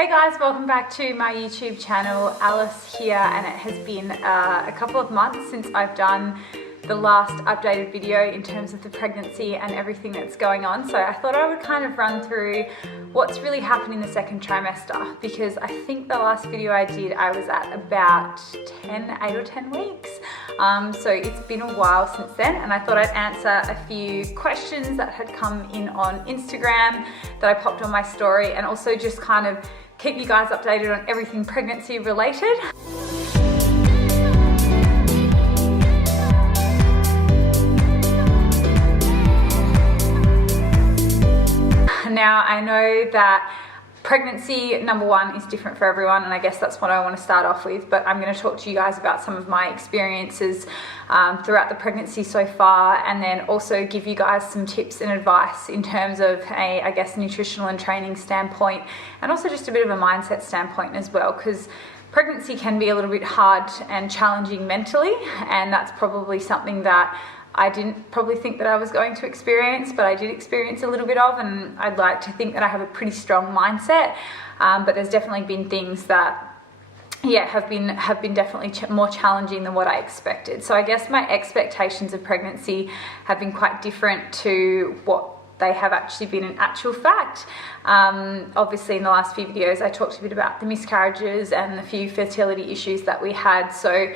Hey guys, welcome back to my YouTube channel. Alice here, and it has been a couple of months since I've done the last updated video in terms of the pregnancy and everything that's going on. So I thought I would kind of run through what's really happened in the second trimester, because I think the last video I did, I was at about 8 or 10 weeks. So it's been a while since then, and I thought I'd answer a few questions that had come in on Instagram that I popped on my story, and also just kind of keep you guys updated on everything pregnancy related. Now, I know that pregnancy, number one, is different for everyone, and I guess that's what I want to start off with, but I'm going to talk to you guys about some of my experiences throughout the pregnancy so far, and then also give you guys some tips and advice in terms of I guess, nutritional and training standpoint, and also just a bit of a mindset standpoint as well, because pregnancy can be a little bit hard and challenging mentally, and that's probably something that I didn't probably think that I was going to experience, but I did experience a little bit of, and I'd like to think that I have a pretty strong mindset, but there's definitely been things that have been definitely more challenging than what I expected. So I guess my expectations of pregnancy have been quite different to what they have actually been in actual fact. Obviously in the last few videos I talked a bit about the miscarriages and the few fertility issues that we had. So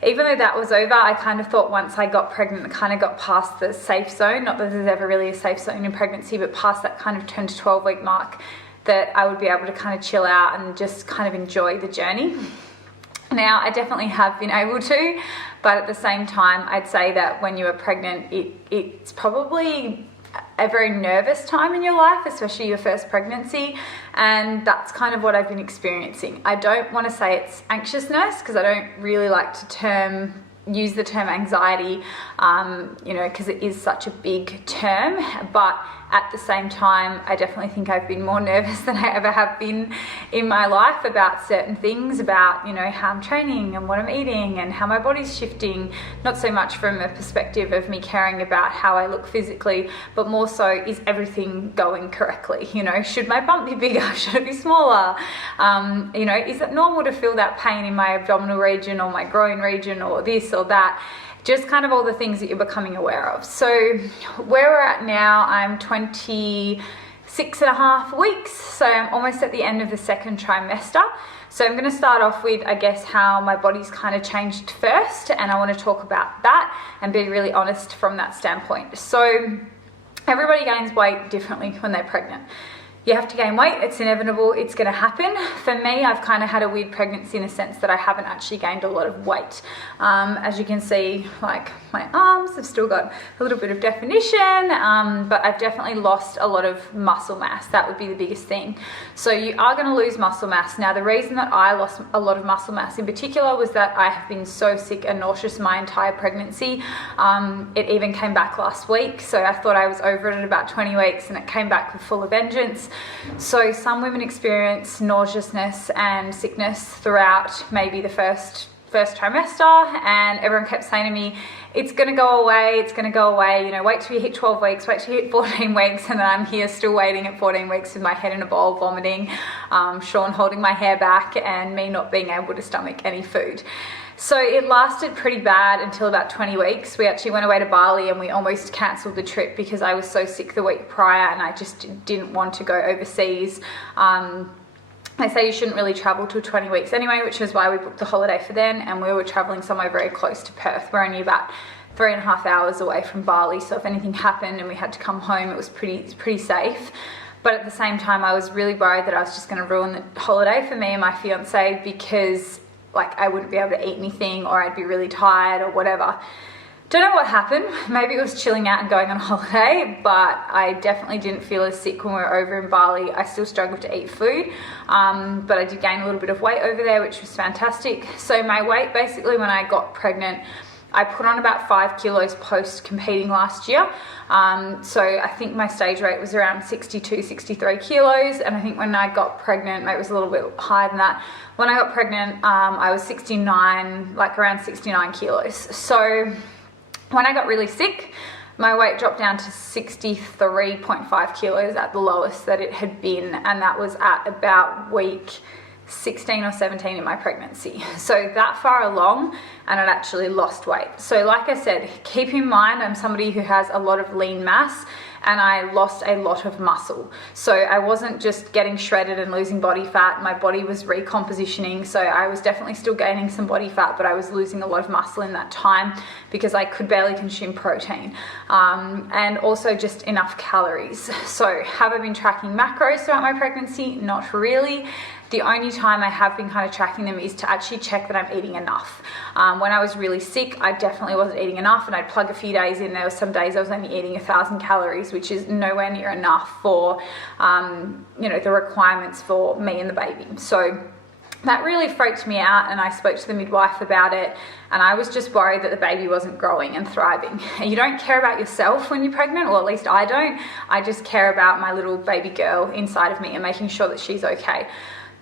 even though that was over, I kind of thought once I got pregnant, I kind of got past the safe zone. Not that there's ever really a safe zone in pregnancy, but past that kind of 10 to 12 week mark, that I would be able to kind of chill out and just kind of enjoy the journey. Now, I definitely have been able to, but at the same time, I'd say that when you are pregnant, it's probably a very nervous time in your life, especially your first pregnancy, and that's kind of what I've been experiencing. I don't want to say it's anxiousness, because I don't really like to use the term anxiety, because it is such a big term, but at the same time, I definitely think I've been more nervous than I ever have been in my life about certain things, about, how I'm training and what I'm eating and how my body's shifting. Not so much from a perspective of me caring about how I look physically, but more so, is everything going correctly? Should my bump be bigger? Should it be smaller? Is it normal to feel that pain in my abdominal region or my groin region or this or that? Just kind of all the things that you're becoming aware of. So where we're at now, I'm 26 and a half weeks. So I'm almost at the end of the second trimester. So I'm going to start off with, I guess, how my body's kind of changed first. And I want to talk about that and be really honest from that standpoint. So everybody gains weight differently when they're pregnant. You have to gain weight, it's inevitable, it's going to happen. For me, I've kind of had a weird pregnancy in the sense that I haven't actually gained a lot of weight. As you can see, like, my arms have still got a little bit of definition, but I've definitely lost a lot of muscle mass. That would be the biggest thing. So you are going to lose muscle mass. Now, the reason that I lost a lot of muscle mass in particular was that I have been so sick and nauseous my entire pregnancy. It even came back last week, so I thought I was over it at about 20 weeks, and it came back with full of vengeance. So some women experience nauseousness and sickness throughout maybe the first trimester, and everyone kept saying to me, it's going to go away, it's going to go away, wait till you hit 12 weeks, wait till you hit 14 weeks, and then I'm here still waiting at 14 weeks with my head in a bowl, vomiting, Sean holding my hair back, and me not being able to stomach any food. So it lasted pretty bad until about 20 weeks. We actually went away to Bali, and we almost cancelled the trip because I was so sick the week prior, and I just didn't want to go overseas. They say you shouldn't really travel till 20 weeks anyway, which is why we booked the holiday for then, and we were traveling somewhere very close to Perth. We're only about 3.5 hours away from Bali, so if anything happened and we had to come home, it was pretty safe. But at the same time, I was really worried that I was just going to ruin the holiday for me and my fiance, because I wouldn't be able to eat anything, or I'd be really tired or whatever. Don't know what happened. Maybe it was chilling out and going on holiday, but I definitely didn't feel as sick when we were over in Bali. I still struggled to eat food, but I did gain a little bit of weight over there, which was fantastic. So my weight, basically, when I got pregnant, I put on about 5 kilos post competing last year. So I think my stage weight was around 62, 63 kilos. And I think when I got pregnant, maybe it was a little bit higher than that. When I got pregnant, I was 69, like around 69 kilos. So when I got really sick, my weight dropped down to 63.5 kilos at the lowest that it had been, and that was at about week 16 or 17 in my pregnancy. So that far along, and I'd actually lost weight. So like I said, keep in mind I'm somebody who has a lot of lean mass, and I lost a lot of muscle. So I wasn't just getting shredded and losing body fat, my body was recompositioning. So I was definitely still gaining some body fat, but I was losing a lot of muscle in that time because I could barely consume protein, and also just enough calories. So have I been tracking macros throughout my pregnancy? Not really. The only time I have been kind of tracking them is to actually check that I'm eating enough. When I was really sick, I definitely wasn't eating enough, and I'd plug a few days in. There were some days I was only eating 1,000 calories, which is nowhere near enough for, the requirements for me and the baby. So that really freaked me out, and I spoke to the midwife about it, and I was just worried that the baby wasn't growing and thriving. You don't care about yourself when you're pregnant, or at least I don't. I just care about my little baby girl inside of me and making sure that she's okay.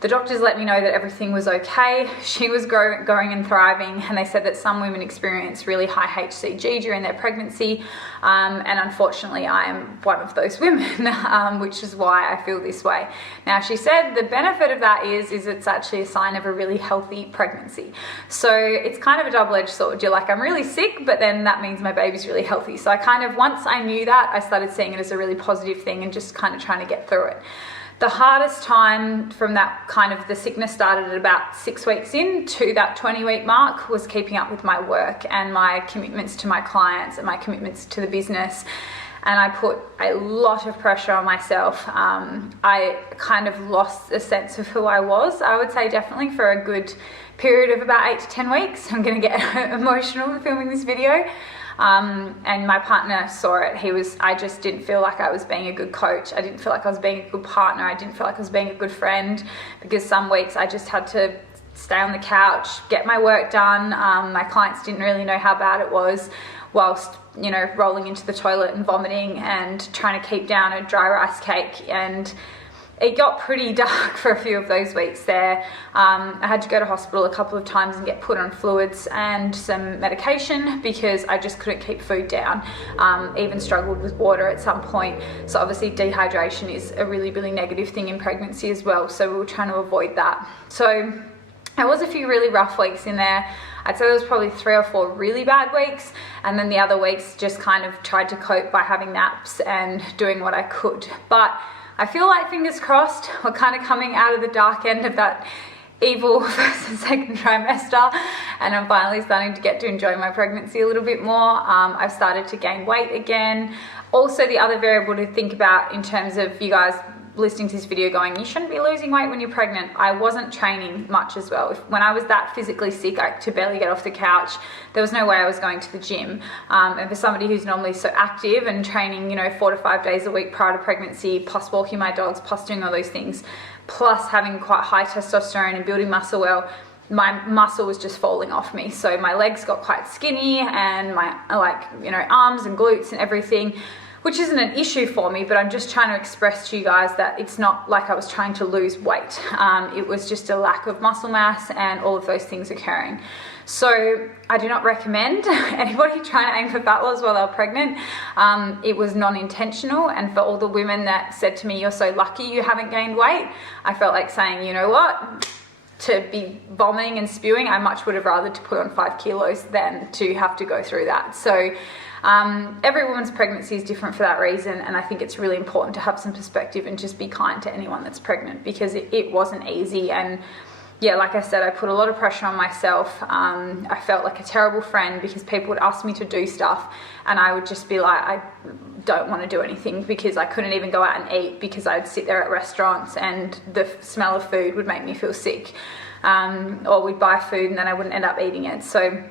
The doctors let me know that everything was okay. She was growing and thriving, and they said that some women experience really high HCG during their pregnancy, and unfortunately I am one of those women, which is why I feel this way. Now, she said the benefit of that is it's actually a sign of a really healthy pregnancy. So it's kind of a double-edged sword. You're like, I'm really sick, but then that means my baby's really healthy. So I kind of, once I knew that, I started seeing it as a really positive thing and just kind of trying to get through it. The hardest time from that kind of, the sickness started at about 6 weeks in to that 20-week mark, was keeping up with my work and my commitments to my clients and my commitments to the business. And I put a lot of pressure on myself. I kind of lost a sense of who I was, I would say, definitely for a good period of about 8 to 10 weeks. I'm gonna get emotional filming this video. And my partner saw it. I just didn't feel like I was being a good coach. I didn't feel like I was being a good partner. I didn't feel like I was being a good friend, because some weeks I just had to stay on the couch, get my work done. My clients didn't really know how bad it was, whilst, rolling into the toilet and vomiting and trying to keep down a dry rice cake. And it got pretty dark for a few of those weeks there. I had to go to hospital a couple of times and get put on fluids and some medication because I just couldn't keep food down. Even struggled with water at some point. So obviously dehydration is a really, really negative thing in pregnancy as well. So we were trying to avoid that. So there was a few really rough weeks in there. I'd say there was probably 3 or 4 really bad weeks, and then the other weeks just kind of tried to cope by having naps and doing what I could. But I feel like, fingers crossed, we're kind of coming out of the dark end of that evil first and second trimester, and I'm finally starting to get to enjoy my pregnancy a little bit more. I've started to gain weight again. Also, the other variable to think about in terms of you guys listening to this video going, you shouldn't be losing weight when you're pregnant. I wasn't training much as well. When I was that physically sick, I could barely get off the couch. There was no way I was going to the gym. And for somebody who's normally so active and training, 4 to 5 days a week prior to pregnancy, plus walking my dogs, plus doing all those things, plus having quite high testosterone and building muscle well, my muscle was just falling off me. So my legs got quite skinny, and my arms and glutes and everything, which isn't an issue for me, but I'm just trying to express to you guys that it's not like I was trying to lose weight. It was just a lack of muscle mass and all of those things occurring. So I do not recommend anybody trying to aim for fat loss while they're pregnant. It was non-intentional, and for all the women that said to me, you're so lucky you haven't gained weight, I felt like saying, you know what? To be vomiting and spewing, I much would have rather to put on 5 kilos than to have to go through that. So every woman's pregnancy is different for that reason, and I think it's really important to have some perspective and just be kind to anyone that's pregnant, because it wasn't easy. And yeah, like I said, I put a lot of pressure on myself. I felt like a terrible friend because people would ask me to do stuff and I would just be like, I don't want to do anything, because I couldn't even go out and eat because I'd sit there at restaurants and the smell of food would make me feel sick. Or we'd buy food and then I wouldn't end up eating it. So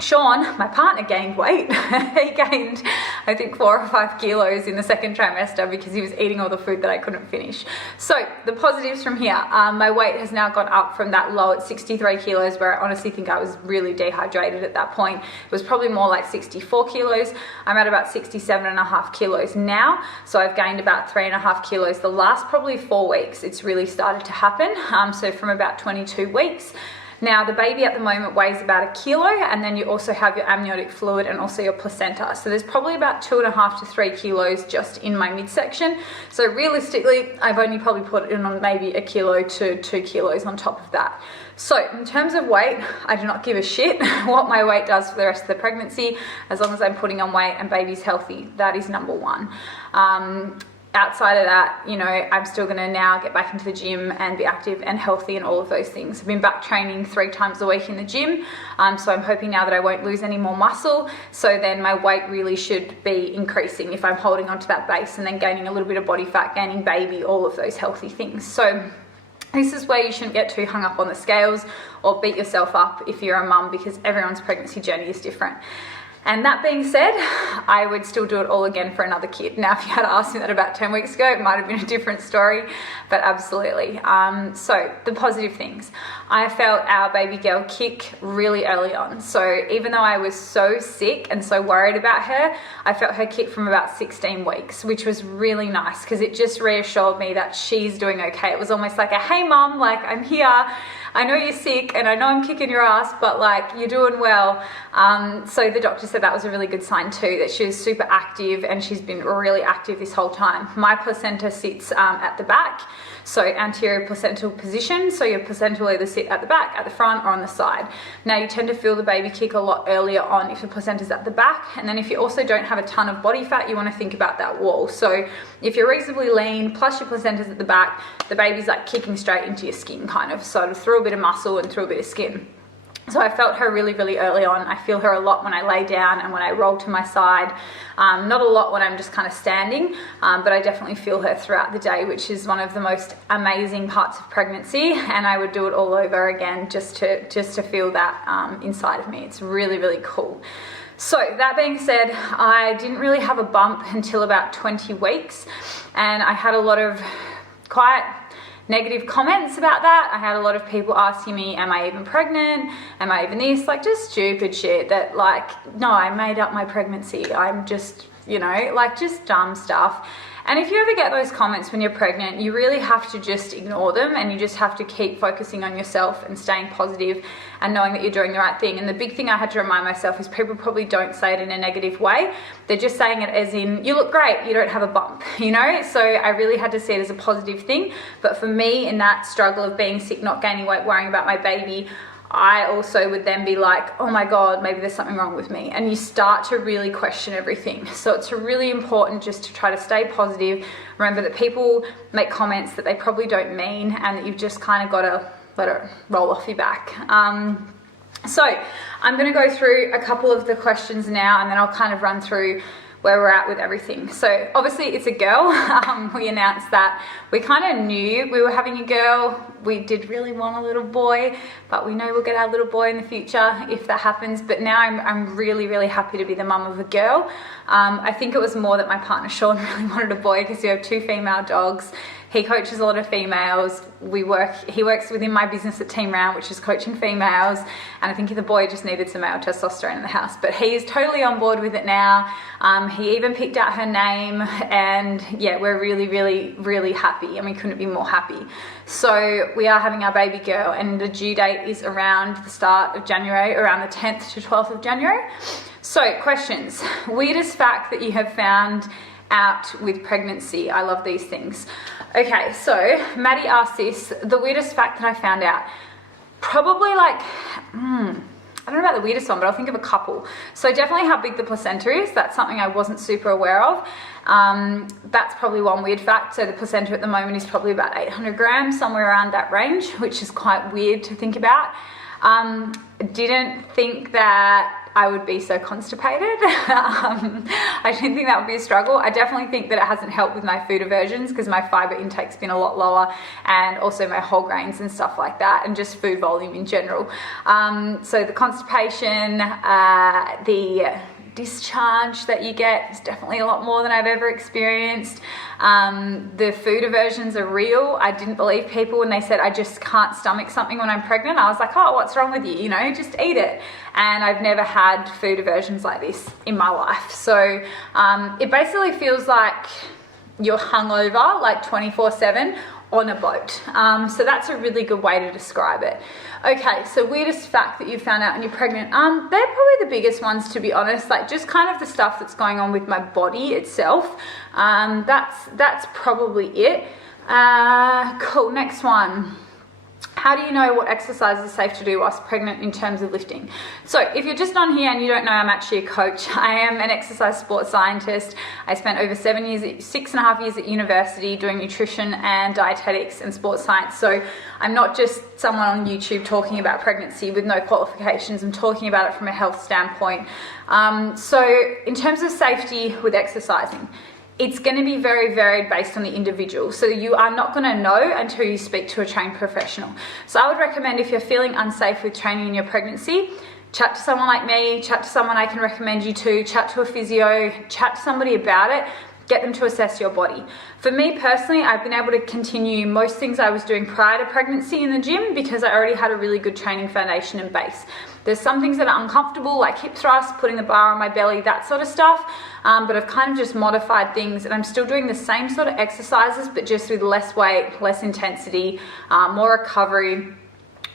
Sean, my partner, gained weight. He gained, I think, 4 or 5 kilos in the second trimester because he was eating all the food that I couldn't finish. So the positives from here, my weight has now gone up from that low at 63 kilos, where I honestly think I was really dehydrated at that point. It was probably more like 64 kilos. I'm at about 67.5 kilos now. So I've gained about 3.5 kilos. The last probably 4 weeks, it's really started to happen. So from about 22 weeks, Now the baby at the moment weighs about 1 kilo, and then you also have your amniotic fluid and also your placenta. So there's probably about 2.5 to 3 kilos just in my midsection. So realistically, I've only probably put in on maybe 1 kilo to 2 kilos on top of that. So in terms of weight, I do not give a shit what my weight does for the rest of the pregnancy, as long as I'm putting on weight and baby's healthy. That is number one. Outside of that, you know, I'm still going to now get back into the gym and be active and healthy and all of those things. I've been back training 3 times a week in the gym, so I'm hoping now that I won't lose any more muscle, so then my weight really should be increasing if I'm holding on to that base and then gaining a little bit of body fat, gaining baby, all of those healthy things. So this is where you shouldn't get too hung up on the scales or beat yourself up if you're a mum, because everyone's pregnancy journey is different. And that being said, I would still do it all again for another kid. Now, if you had asked me that about 10 weeks ago, it might have been a different story, but absolutely. So the positive things. I felt our baby girl kick really early on. So even though I was so sick and so worried about her, I felt her kick from about 16 weeks, which was really nice because it just reassured me that she's doing okay. It was almost like a, hey mom, like I'm here. I know you're sick and I know I'm kicking your ass, but like you're doing well. So the doctor said that was a really good sign too, that she was super active and she's been really active this whole time. My placenta sits at the back, so anterior placental position. So your placenta will either sit at the back, at the front, or on the side. Now you tend to feel the baby kick a lot earlier on if the placenta's at the back. And then if you also don't have a ton of body fat, you want to think about that wall. So if you're reasonably lean, plus your placenta's at the back, the baby's like kicking straight into your skin kind of, sort of through a bit of muscle and through a bit of skin. So I felt her really, really early on. I feel her a lot when I lay down and when I roll to my side. Not a lot when I'm just kind of standing, but I definitely feel her throughout the day, which is one of the most amazing parts of pregnancy. And I would do it all over again just to feel that inside of me. It's really, really cool. So that being said, I didn't really have a bump until about 20 weeks, and I had a lot of quite negative comments about that. I had a lot of people asking me, am I even pregnant? Am I even this? Like just stupid shit that like, no, I made up my pregnancy. I'm just, you know, like just dumb stuff. And if you ever get those comments when you're pregnant, you really have to just ignore them, and you just have to keep focusing on yourself and staying positive and knowing that you're doing the right thing. And the big thing I had to remind myself is people probably don't say it in a negative way. They're just saying it as in, you look great, you don't have a bump, you know? So I really had to see it as a positive thing. But for me, in that struggle of being sick, not gaining weight, worrying about my baby, I also would then be like, oh my God, maybe there's something wrong with me. And you start to really question everything. So it's really important just to try to stay positive. Remember that people make comments that they probably don't mean, and that you've just kind of got to let it roll off your back. So I'm going to go through a couple of the questions now, and then I'll kind of run through where we're at with everything. So obviously it's a girl. We announced that. We kind of knew we were having a girl. We did really want a little boy, but we know we'll get our little boy in the future if that happens. But now I'm really, really happy to be the mum of a girl. I think it was more that my partner Sean really wanted a boy because we have 2 female dogs. He coaches a lot of females. He works within my business at Team Round, which is coaching females. And I think the boy just needed some male testosterone in the house. But he is totally on board with it now. He even picked out her name. And yeah, we're really, really, really happy. And we couldn't be more happy. So we are having our baby girl. And the due date is around the start of January, around the 10th to 12th of January. So questions. Weirdest fact that you have found out with pregnancy. I love these things. Okay, so Maddie asked this, the weirdest fact that I found out. Probably like, I don't know about the weirdest one, but I'll think of a couple. So definitely how big the placenta is. That's something I wasn't super aware of. That's probably one weird fact. So the placenta at the moment is probably about 800 grams, somewhere around that range, which is quite weird to think about. Didn't think that I would be so constipated. I didn't think that would be a struggle. I definitely think that it hasn't helped with my food aversions because my fiber intake's been a lot lower, and also my whole grains and stuff like that, and just food volume in general. So the constipation, the discharge that you get is definitely a lot more than I've ever experienced. The food aversions are real. I didn't believe people when they said I just can't stomach something when I'm pregnant. I was like, oh, what's wrong with you? You know, just eat it. And I've never had food aversions like this in my life. So it basically feels like you're hungover like 24/7, on a boat. So that's a really good way to describe it. Okay, so weirdest fact that you found out when you're pregnant. They're probably the biggest ones, to be honest, like just kind of the stuff that's going on with my body itself. That's probably it. Cool, next one. How do you know what exercise is safe to do whilst pregnant in terms of lifting? So if you're just on here and you don't know, I'm actually a coach. I am an exercise sports scientist. I spent over 6.5 years at university doing nutrition and dietetics and sports science. So I'm not just someone on YouTube talking about pregnancy with no qualifications. I'm talking about it from a health standpoint. So in terms of safety with exercising, it's going to be very varied based on the individual. So you are not going to know until you speak to a trained professional. So I would recommend, if you're feeling unsafe with training in your pregnancy, chat to someone like me, chat to someone I can recommend you to, chat to a physio, chat to somebody about it, get them to assess your body. For me personally, I've been able to continue most things I was doing prior to pregnancy in the gym because I already had a really good training foundation and base. There's some things that are uncomfortable, like hip thrusts, putting the bar on my belly, that sort of stuff. But I've kind of just modified things, and I'm still doing the same sort of exercises, but just with less weight, less intensity, more recovery,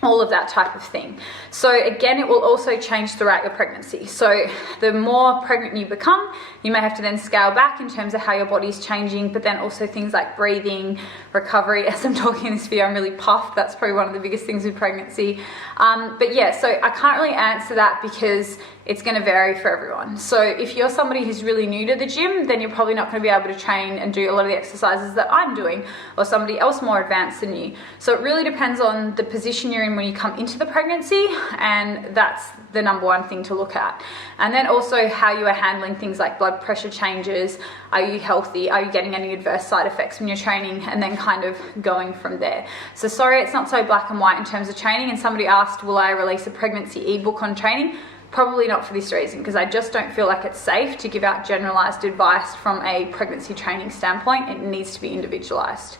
all of that type of thing. So again, it will also change throughout your pregnancy. So the more pregnant you become, you may have to then scale back in terms of how your body's changing, but then also things like breathing, recovery. As I'm talking in this video, I'm really puffed. That's probably one of the biggest things with pregnancy. But yeah, so I can't really answer that because it's going to vary for everyone. So if you're somebody who's really new to the gym, then you're probably not going to be able to train and do a lot of the exercises that I'm doing, or somebody else more advanced than you. So it really depends on the position you're in when you come into the pregnancy, and that's the number one thing to look at. And then also how you are handling things like blood pressure changes. Are you healthy? Are you getting any adverse side effects when you're training? And then kind of going from there. So sorry, it's not so black and white in terms of training. And somebody asked, will I release a pregnancy ebook on training? Probably not for this reason, because I just don't feel like it's safe to give out generalized advice from a pregnancy training standpoint. It needs to be individualized.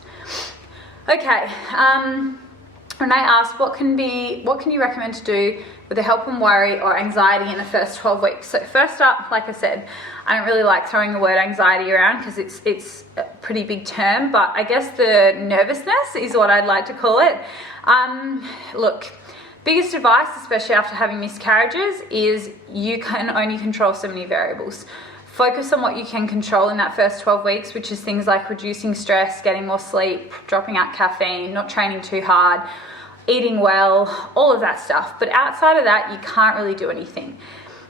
Okay, Renee asked, what can you recommend to do with the help and worry or anxiety in the first 12 weeks? So first up, like I said, I don't really like throwing the word anxiety around because it's a pretty big term, but I guess the nervousness is what I'd like to call it. Look, biggest advice, especially after having miscarriages, is you can only control so many variables. Focus on what you can control in that first 12 weeks, which is things like reducing stress, getting more sleep, dropping out caffeine, not training too hard, eating well, all of that stuff. But outside of that, you can't really do anything.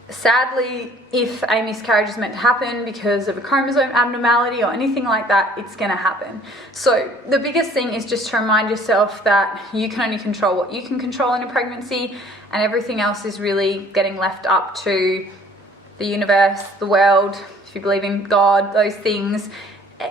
Sadly, if a miscarriage is meant to happen because of a chromosome abnormality or anything like that, it's going to happen. So the biggest thing is just to remind yourself that you can only control what you can control in a pregnancy, and everything else is really getting left up to the universe, the world, if you believe in God, those things.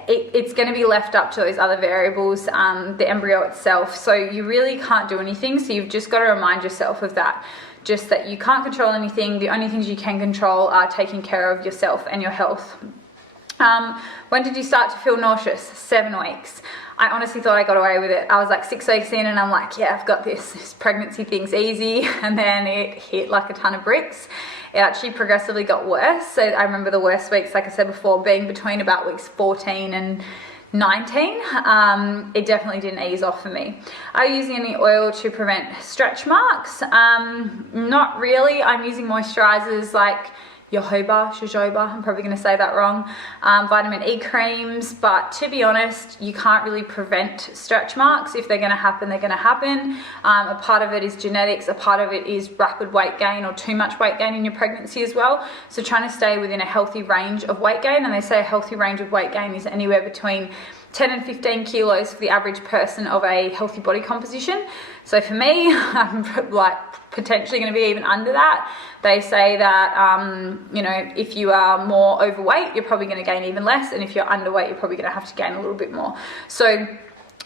It's going to be left up to those other variables, the embryo itself. So you really can't do anything. So you've just got to remind yourself of that. Just that you can't control anything. The only things you can control are taking care of yourself and your health. When did you start to feel nauseous? 7 weeks. I honestly thought I got away with it. I was like 6 weeks in and I'm like, yeah, I've got this. This pregnancy thing's easy. And then it hit like a ton of bricks. It actually progressively got worse. So I remember the worst weeks, like I said before, being between about weeks 14 and 19. It definitely didn't ease off for me. Are you using any oil to prevent stretch marks? Not really. I'm using moisturizers like jojoba, I'm probably going to say that wrong, vitamin E creams, but to be honest, you can't really prevent stretch marks. If they're going to happen, they're going to happen. A part of it is genetics, a part of it is rapid weight gain or too much weight gain in your pregnancy as well. So trying to stay within a healthy range of weight gain, and they say a healthy range of weight gain is anywhere between 10 and 15 kilos for the average person of a healthy body composition. So for me, I'm like potentially going to be even under that. They say that, if you are more overweight, you're probably going to gain even less. And if you're underweight, you're probably going to have to gain a little bit more. So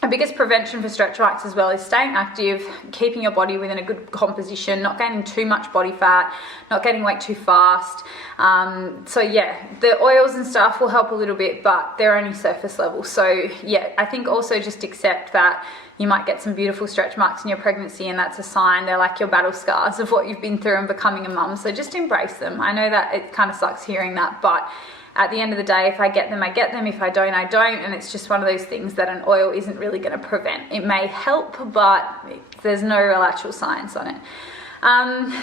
the biggest prevention for stretch marks as well is staying active, keeping your body within a good composition, not gaining too much body fat, not gaining weight too fast. So yeah, the oils and stuff will help a little bit, but they're only surface level. So yeah, I think also just accept that you might get some beautiful stretch marks in your pregnancy, and that's a sign. They're like your battle scars of what you've been through and becoming a mum. So just embrace them. I know that it kind of sucks hearing that, but at the end of the day, if I get them, I get them. If I don't, I don't. And it's just one of those things that an oil isn't really going to prevent. It may help, but there's no real actual science on it.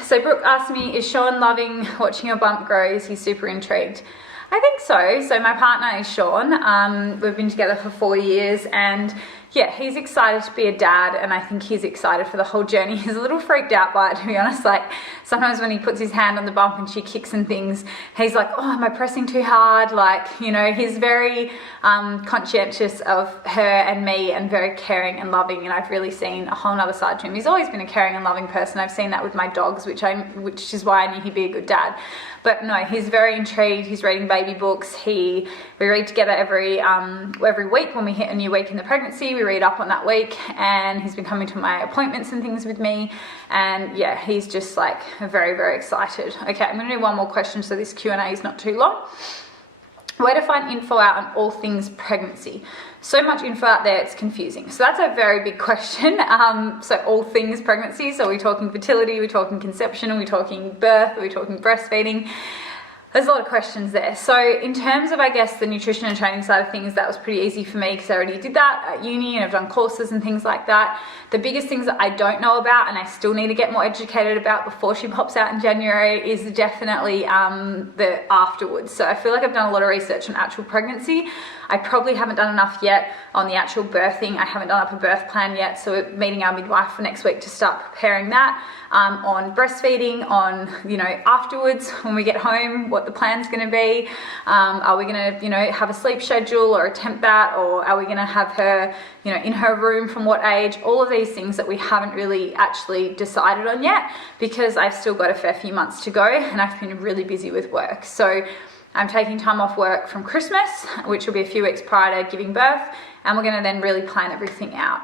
So Brooke asked me, is Sean loving watching your bump grow? Is he super intrigued? I think so. So my partner is Sean. We've been together for 4 years, and yeah, he's excited to be a dad, and I think he's excited for the whole journey. He's a little freaked out by it, to be honest. Like sometimes when he puts his hand on the bump and she kicks and things, he's like, oh, am I pressing too hard? Like, you know, he's very conscientious of her and me, and very caring and loving, and I've really seen a whole nother side to him. He's always been a caring and loving person. I've seen that with my dogs, which is why I knew he'd be a good dad. But no, he's very intrigued. He's reading baby books. We read together every week when we hit a new week in the pregnancy. We read up on that week, and he's been coming to my appointments and things with me. And yeah, he's just like very, very excited. Okay, I'm gonna do one more question so this Q&A is not too long. Where to find info out on all things pregnancy? So much info out there, it's confusing. So that's a very big question. So all things pregnancy, so we're talking fertility, we're talking conception, we're talking birth, we're talking breastfeeding. There's a lot of questions there. So in terms of, I guess, the nutrition and training side of things, that was pretty easy for me because I already did that at uni and I've done courses and things like that. The biggest things that I don't know about and I still need to get more educated about before she pops out in January is definitely the afterwards. So I feel like I've done a lot of research on actual pregnancy. I probably haven't done enough yet on the actual birthing. I haven't done up a birth plan yet, so we're meeting our midwife for next week to start preparing that. On breastfeeding, on, you know, afterwards when we get home, what the plan's going to be. Are we going to, you know, have a sleep schedule or attempt that, or are we going to have her, you know, in her room from what age? All of these things that we haven't really actually decided on yet, because I've still got a fair few months to go and I've been really busy with work. So I'm taking time off work from Christmas, which will be a few weeks prior to giving birth, and we're going to then really plan everything out.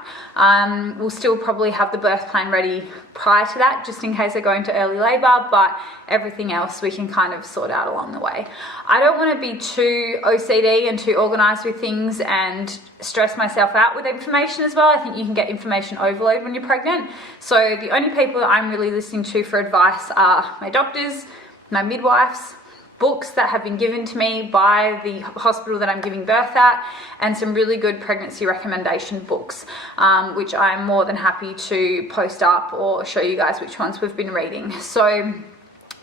We'll still probably have the birth plan ready prior to that, just in case I go into early labor, but everything else we can kind of sort out along the way. I don't want to be too OCD and too organized with things and stress myself out with information as well. I think you can get information overload when you're pregnant. So the only people that I'm really listening to for advice are my doctors, my midwives, books that have been given to me by the hospital that I'm giving birth at, and some really good pregnancy recommendation books, which I'm more than happy to post up or show you guys which ones we've been reading. So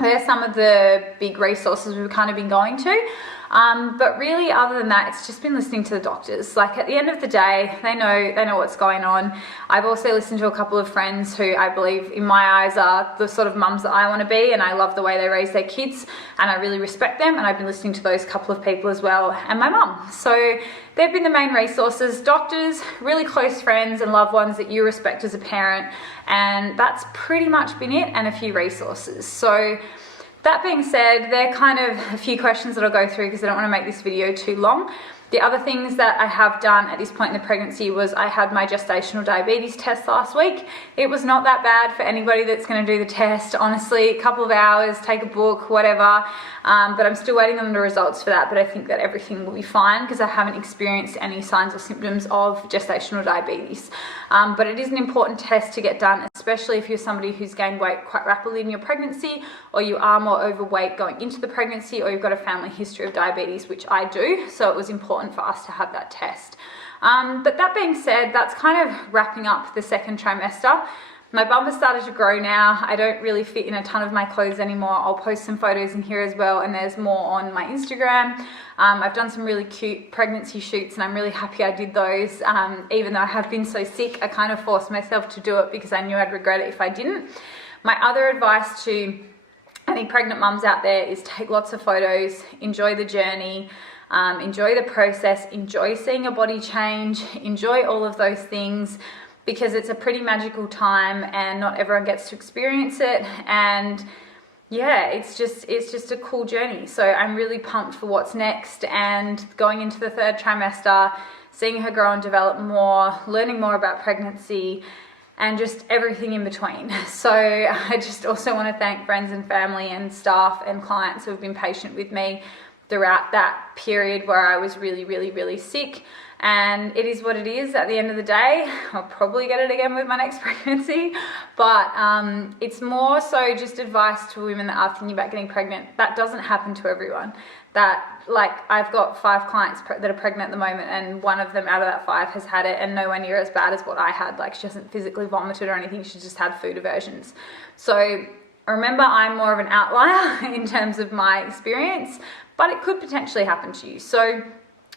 there's some of the big resources we've kind of been going to. But really, other than that, it's just been listening to the doctors. Like at the end of the day, they know what's going on. I've also listened to a couple of friends who I believe in my eyes are the sort of mums that I want to be, and I love the way they raise their kids and I really respect them, and I've been listening to those couple of people as well, and my mum. So they've been the main resources. Doctors, really close friends and loved ones that you respect as a parent, and that's pretty much been it, and a few resources. So that being said, they're kind of a few questions that I'll go through because I don't want to make this video too long. The other things that I have done at this point in the pregnancy was I had my gestational diabetes test last week. It was not that bad for anybody that's going to do the test. Honestly, a couple of hours, take a book, whatever. But I'm still waiting on the results for that. But I think that everything will be fine because I haven't experienced any signs or symptoms of gestational diabetes. But it is an important test to get done, especially if you're somebody who's gained weight quite rapidly in your pregnancy, or you are more overweight going into the pregnancy, or you've got a family history of diabetes, which I do. So it was important for us to have that test. But that being said, that's kind of wrapping up the second trimester. My bum has started to grow now. I don't really fit in a ton of my clothes anymore. I'll post some photos in here as well, and there's more on my Instagram. I've done some really cute pregnancy shoots and I'm really happy I did those. Even though I have been so sick, I kind of forced myself to do it because I knew I'd regret it if I didn't. My other advice to any pregnant mums out there is take lots of photos, enjoy the journey, enjoy the process, enjoy seeing your body change, enjoy all of those things, because it's a pretty magical time and not everyone gets to experience it. And yeah, it's just a cool journey. So I'm really pumped for what's next, and going into the third trimester, seeing her grow and develop more, learning more about pregnancy, and just everything in between. So I just also want to thank friends and family and staff and clients who have been patient with me throughout that period where I was really, really, really sick. and it is what it is at the end of the day. I'll probably get it again with my next pregnancy, but it's more so just advice to women that are thinking about getting pregnant. That doesn't happen to everyone. That, like, I've got 5 clients that are pregnant at the moment, and one of them out of that 5 has had it, and nowhere near as bad as what I had. Like, she hasn't physically vomited or anything, she just had food aversions. So remember, I'm more of an outlier in terms of my experience, but it could potentially happen to you. So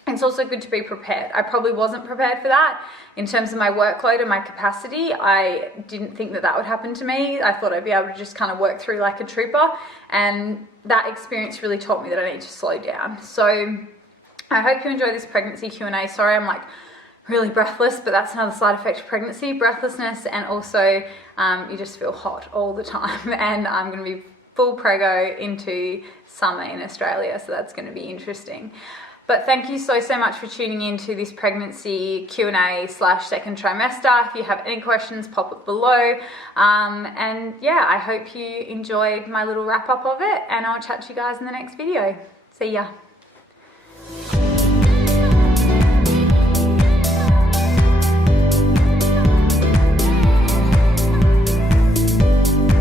it's also good to be prepared. I probably wasn't prepared for that. In terms of my workload and my capacity, I didn't think that that would happen to me. I thought I'd be able to just kind of work through like a trooper, and that experience really taught me that I need to slow down. So I hope you enjoy this pregnancy Q&A. Sorry, I'm like really breathless, but that's another side effect of pregnancy, breathlessness, and also you just feel hot all the time. And I'm going to be full prego into summer in Australia, so that's going to be interesting. But thank you so much for tuning in to this pregnancy Q&A / second trimester. If you have any questions, pop it below. And yeah, I hope you enjoyed my little wrap up of it, and I'll chat to you guys in the next video. See ya.